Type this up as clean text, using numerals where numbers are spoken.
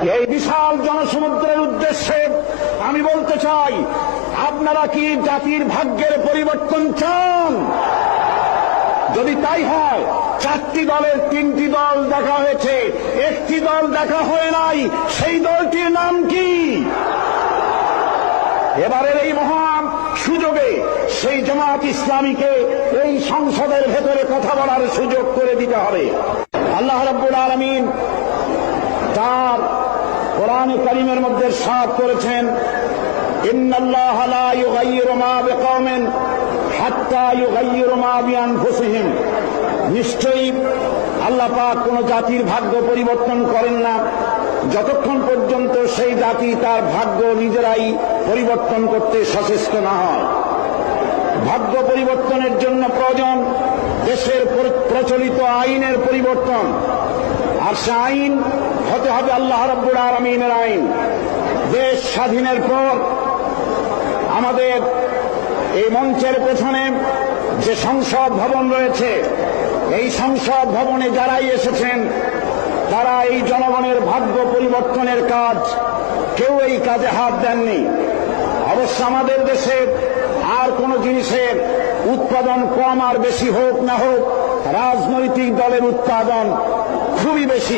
এই বিশাল জনসমুদ্রের উদ্দেশ্যে আমি বলতে চাই, আপনারা কি জাতির ভাগ্যের পরিবর্তন চান? যদি তাই হয়, 4টি দলের 3টি দল দেখা হয়েছে, একটি দল দেখা হয় নাই। সেই দলটির নাম কি? এবারের এই মহান সুযোগে সেই জামাত ইসলামীকে এই সংসদের ভেতরে কথা বলার সুযোগ করে দিতে হবে। আল্লাহ রাব্বুল আলামিন তার কোরআনে কারীমের মধ্যে ইরশাদ করেছেন, ইন্নাল্লাহা লা ইউগাইয়িরু মা বিকওমিন হাত্তা ইউগাইয়িরু মা বিআনফুসিহিম। নিশ্চয়ই আল্লাহ পাক কোন জাতির ভাগ্য পরিবর্তন করেন না যতক্ষণ পর্যন্ত সেই জাতি তার ভাগ্য নিজেরাই পরিবর্তন করতে সচেষ্ট না হয়। ভাগ্য পরিবর্তনের জন্য প্রয়োজন দেশের প্রচলিত আইনের পরিবর্তন, আর সে আইন হতে হবে আল্লাহ রাব্বুল আলামিনের আইন। দেশ স্বাধীনের পর আমাদের এই মঞ্চের পেছনে যে সংসদ ভবন রয়েছে, এই সংসদ ভবনে যারাই এসেছেন তারা এই জনগণের ভাগ্য পরিবর্তনের কাজ, কেউ এই কাজে হাত দেননি। অবশ্য আমাদের দেশে আর কোন জিনিসের উৎপাদন কম আর বেশি হোক না হোক, রাজনৈতিক দলের উৎপাদন খুবই বেশি।